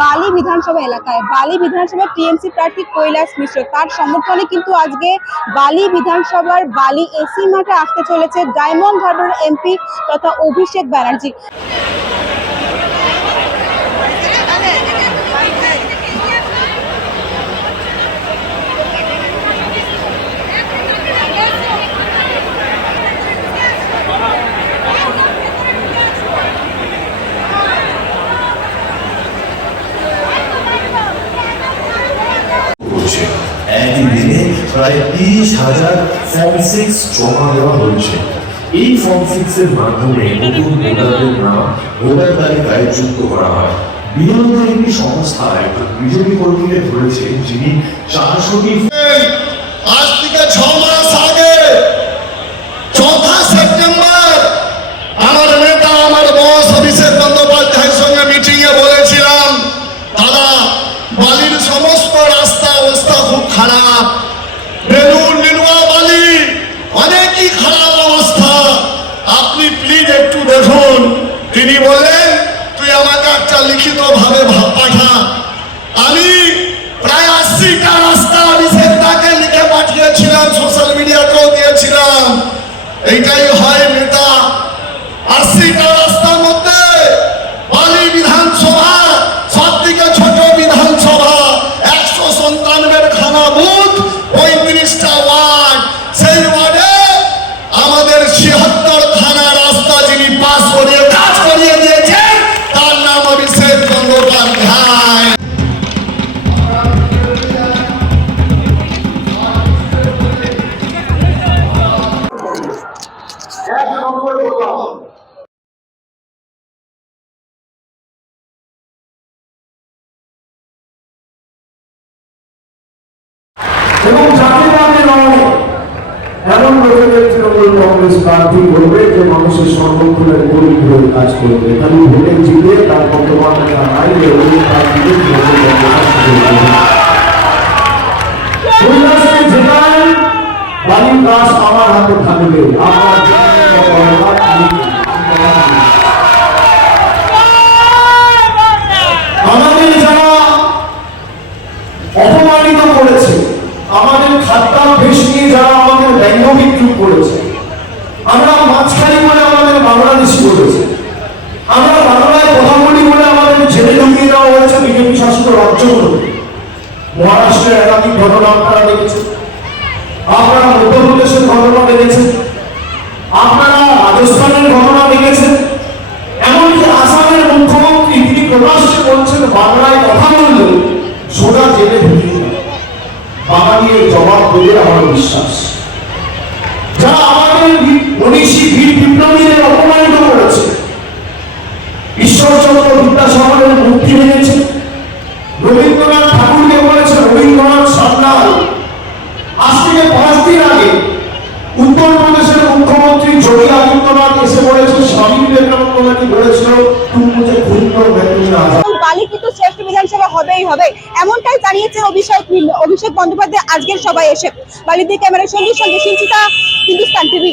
বালি বিধানসভা এলাকায় বালি বিধানসভা টিএমসি প্রার্থী কৈলাস মিশ্র তার সমর্থনে কিন্তু আজকে বালি বিধানসভার বালি এসি মাঠে আসতে চলেছে ডায়মন্ড হারবার এমপি তথা অভিষেক ব্যানার্জি। একই দিনে প্রায় 30,000 ফর্ম 6 জমা দেওয়া হয়েছে। এই ফর্ম 6 এর মাধ্যমে নতুন ভোটারদের নাম ভোটার তালিকায় যুক্ত করা হয়। বিরোধী একটি সংস্থা একজন বিজেপি কর্মীকে ধরেছে যিনি 400টি আজ থেকে 6 মাস আগে 4 সেপ্টেম্বর আমার নেতা আমার বস অভিষেক বন্দ্যোপাধ্যায়ের সঙ্গে মিটিং এ বলেছিলাম, দাদা বালির সমস্ত রাস্তা অবস্থা খুব খারাপ, বেলুন নিনুয়া বালি অনেকই খারাপ অবস্থা, আপনি প্লিজ একটু দেখুন। তিনি বলেন তুই আমাকে একটা লিখিত ভাবে পাঠা। আমি প্রায় 80টা রাস্তা অভিষেকটাকে লিখে পাঠিয়েছিলাম, সোশ্যাল মিডিয়াতেও দিয়েছিলাম। এইটাই হয় নেতা। 80টা রাস্তার মধ্যে বালি বিধানসভা সব থেকে ছোট বিধানসভা, 197 খানা বুথ, 35টা ওয়ার্ড। সেই ওয়ার্ডে আমাদের 76 খানা রাস্তা যিনি পাস করিয়ে কাজ করিয়ে দিয়েছেন তার নাম অভিষেক বন্দ্যোপাধ্যায়। এবং জাতিবাদী নয় এমন লোকেদের তৃণমূল কংগ্রেস প্রার্থী করবে যে মানুষের সংরক্ষণের গরিব হয়ে কাজ করবে, খালি ভোটে জিতে তার বর্তমান নেতা নাই এরকম প্রার্থীদের তৃণমূল কংগ্রেস জেতায় বালির কাজ আমার হাতে থাকবে। আমাদের যারা অপমানিত করেছে, আমাদের খাদ্যা ভেস নিয়ে যারা আমাদের ব্যঙ্গ বিদ্রুপ করেছে, আমরা মাঝখানি বলে আমাদের বাংলাদেশি করেছে, আমরা বাংলায় কথা বলি বলে আমাদের জেলে ঢুকিয়ে দেওয়া হয়েছে বিজেপি শাসিত রাজ্যগুলোতে। মহারাষ্ট্রের একাধিক ঘটনা আপনারা দেখেছেন, আপনারা মধ্যপ্রদেশের ঘটনা দেখেছেন, আপনারা রাজস্থানের ঘটনা দেখেছেন, এমনকি আসামের মুখ্যমন্ত্রী তিনি প্রকাশ্যে বলছেন বাংলায় কথা বললে সোজা জেলে ঢুকিয়ে দেয়। বাঙালির জবাব দেবে আমার বিশ্বাস। যারা আমাদের মনীষী বীর বিপ্লবীদের অপমানিত করেছে, ঈশ্বরচন্দ্র বিদ্যাসাগরের মূর্তি ভেঙেছে, রবীন্দ্রনাথ ঠাকুরকে বলেছে রবীন্দ্রনাথ সান্যাল। আজ থেকে 5 দিন আগে উত্তরপ্রদেশের মুখ্যমন্ত্রী যোগী আদিত্যনাথ এসে বলেছে স্বামী বিবেকানন্দ নাকি বলেছিল তুমি মুঝে ঘুরতে বালি কিন্তু শ্রেষ্ঠ বিধানসভা হবেই হবে, এমনটাই জানিয়েছেন অভিষেক বন্দ্যোপাধ্যায় আজকের সভায় এসে। বালির দিকে ক্যামেরার সঙ্গে সঙ্গে সিঞ্চিতা, হিন্দুস্তান টিভি।